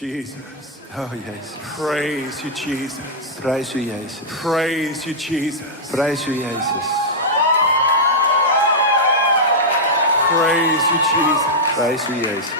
Jesus. Oh, Jezus. Praise you, Jesus. Prijs u, Jezus. Praise you, Jesus. Prijs u, Jezus. Praise you, Jesus. Prijs u, Jezus.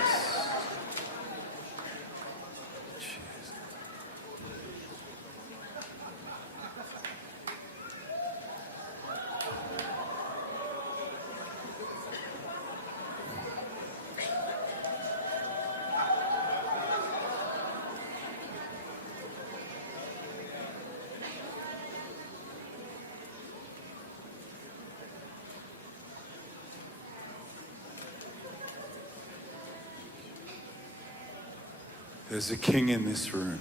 There's a king in this room.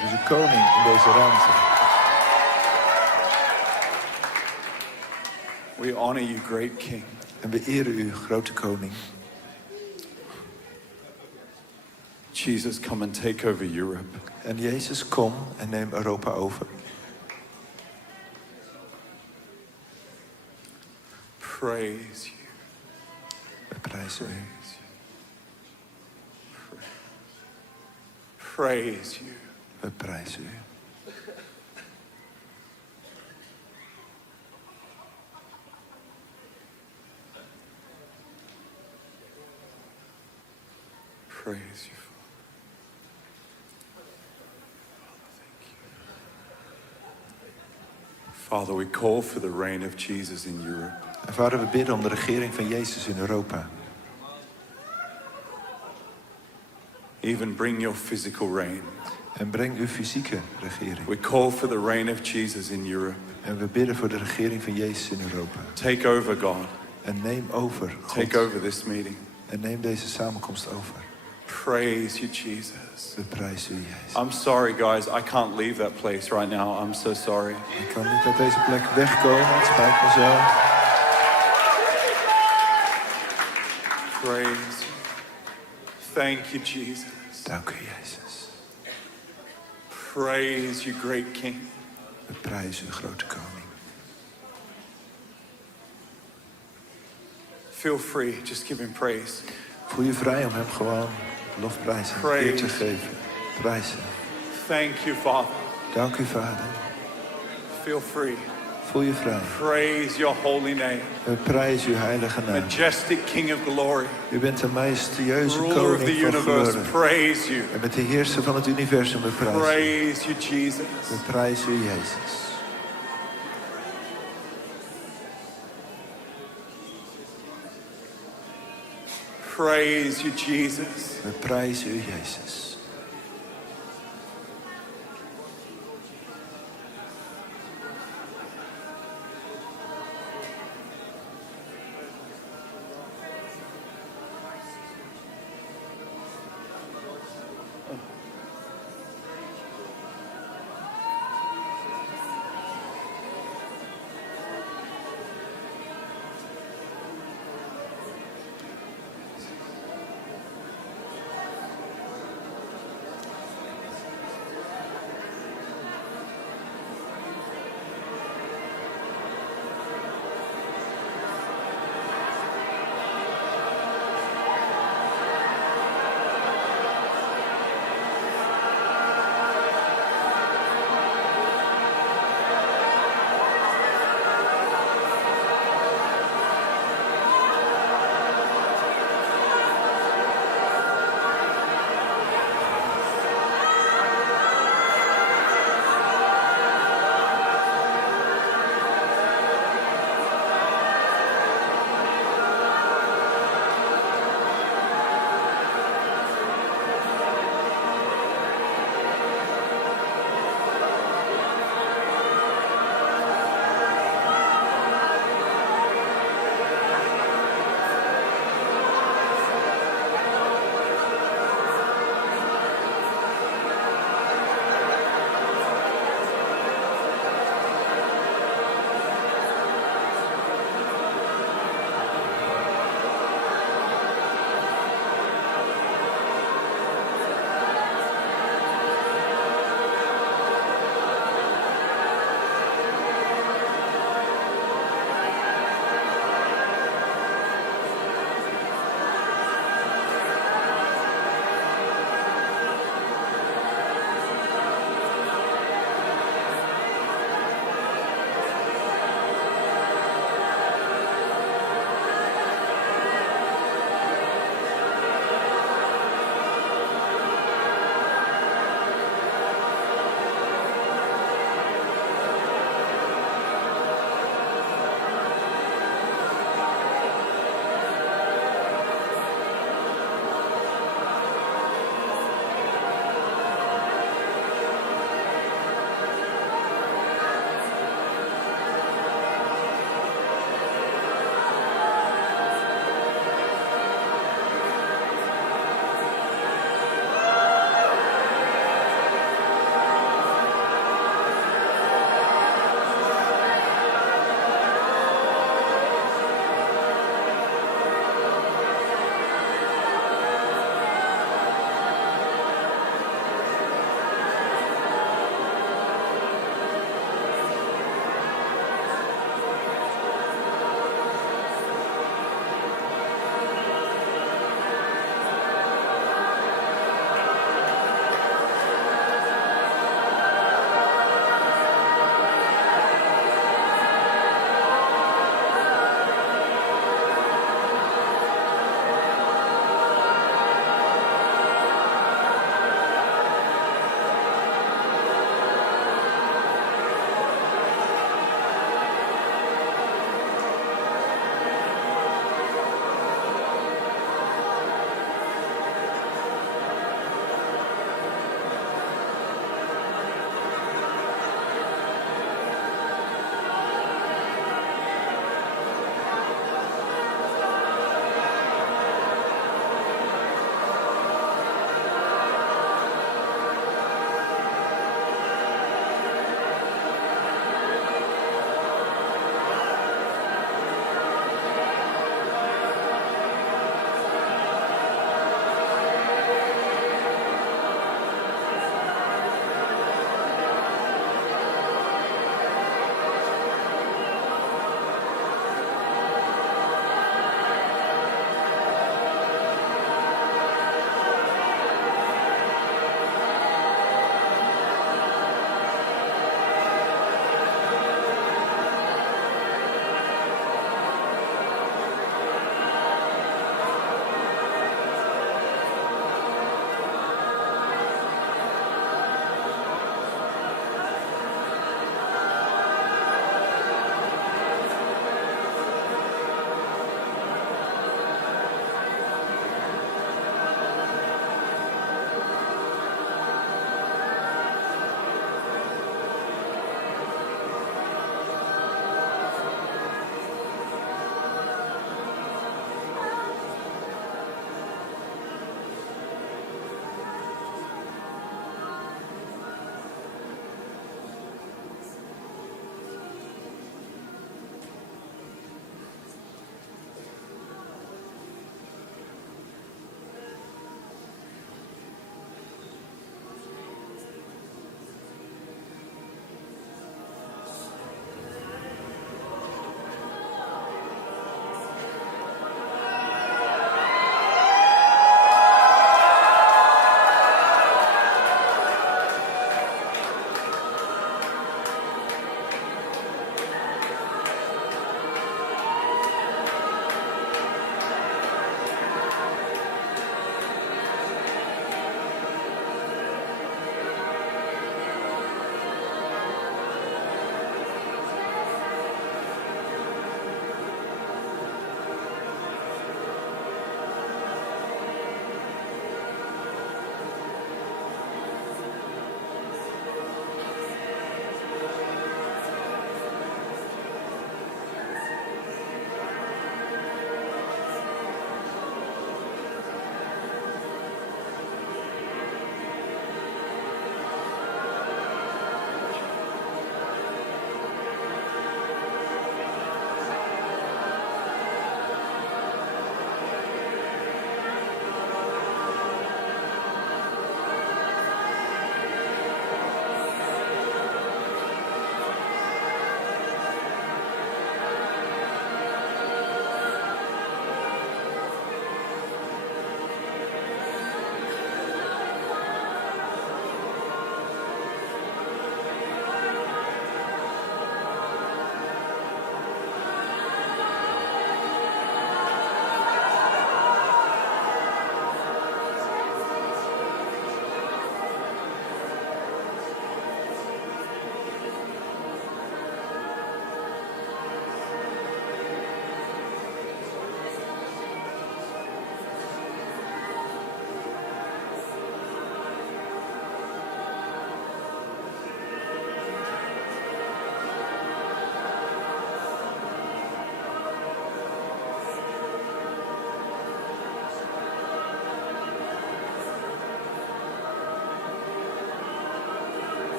Er is een koning in deze ruimte. We honor you, great king. En we eren u, grote koning. Jesus, come and take over Europe. En Jezus, kom en neem Europa over. Praise you. We prijzen u. Praise you. We prijzen u. Praise you. Father, we call for the reign of Jesus in Europe. En vader, we bidden om de regering van Jezus in Europa. Even bring your physical reign. En breng uw fysieke regering. We call for the reign of Jesus in Europe. En we bidden voor de regering van Jezus in Europa. Take over, God. En neem over, God. Take over this meeting. En neem deze samenkomst over. Praise you, Jesus. We prijzen u, Jezus. I'm sorry, guys. I can't leave that place right now. I'm so sorry. Ik kan niet uit deze plek wegkomen. Het spijt me zo. Praise you. Thank you, Jesus. Dank u, Jezus. Praise you, great King. We prijzen u, grote koning. Feel free. Just give him praise. Voel je vrij om hem gewoon lofprijzen, eer te geven. Prijzen. Thank you, Father. Dank u, Vader. Feel free. Voel je vrij. Praise your holy name. We prijzen uw heilige naam. Majestic King of glory. U bent de majestueuze Ruler of the koning van universe. glorie. Praise you. En met de heerser van het universum, we prijzen u. Praise you, Jesus. We prijzen u, Jezus. Praise you, Jesus. We prijzen u, Jezus.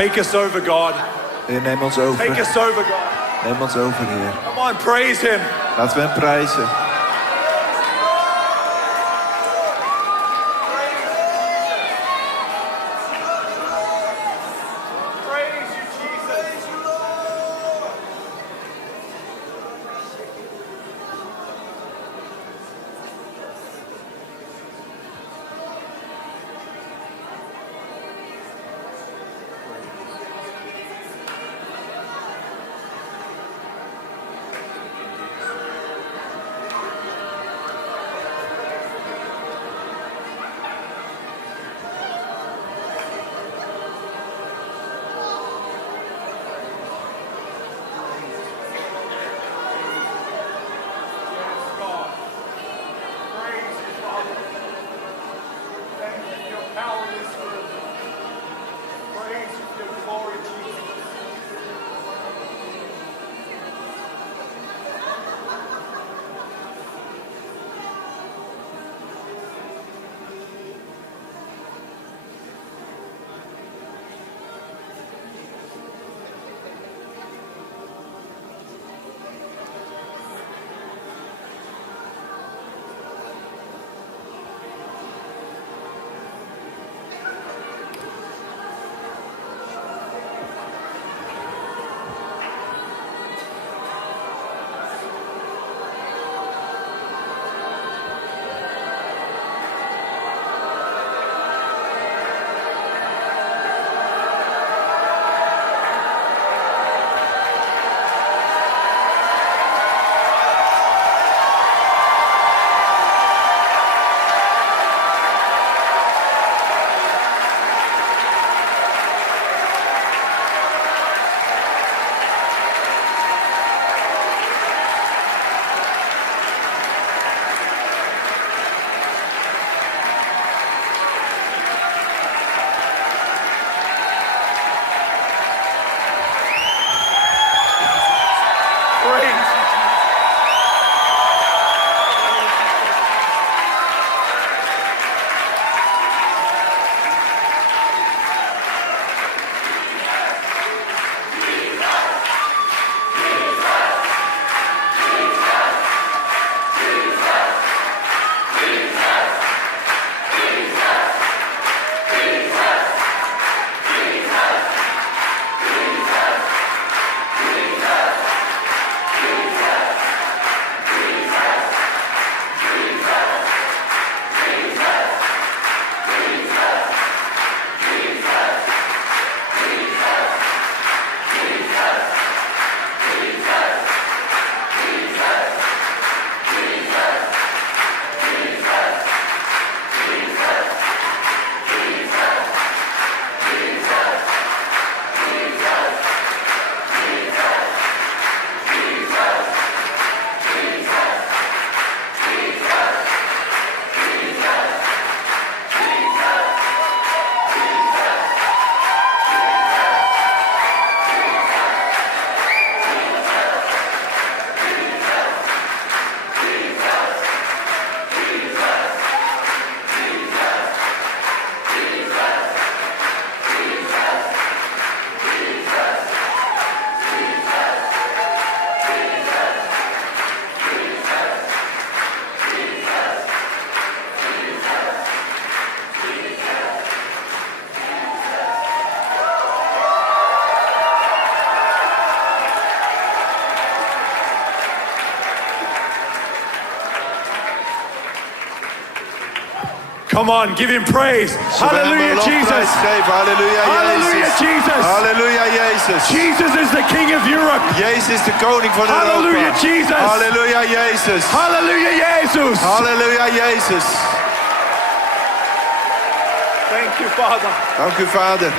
Take us over, God. Heer, neem ons over. Take us over, God. Neem ons over, Heer. Come on, praise Him. Laten we hem prijzen. Praise you, Jesus. Come on, give him praise. Zullen we hem een Hallelujah, lofprijs Jesus. geven? Halleluja, Hallelujah, Jezus. Jesus. Halleluja, Jezus. Jesus is the King of Europe. Jezus is de koning van Europa. Hallelujah, Jesus. Halleluja, Jezus. Hallelujah, Jesus. Halleluja, Jezus. Thank you, Father. Dank u, Vader.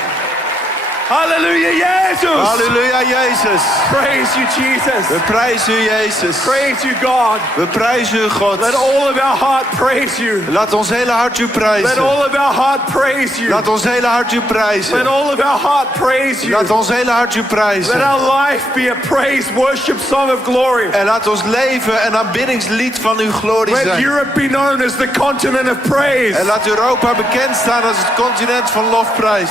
Hallelujah, Jesus. Halleluja, Jezus. Praise you, Jesus. We prijzen u, Jezus. Praise you, God. We prijzen u, God. Let all of our heart praise you. Laat ons hele hart u Let prijzen. all of our heart praise you. Laat ons hele hart u Let prijzen. all of our heart praise you. Laat ons hele hart u Let prijzen. our life be a praise worship song of glory. En laat ons leven een aanbiddingslied van uw glorie Let zijn. Europe be known as the continent of praise. En laat Europa bekend staan als het continent van lofprijs.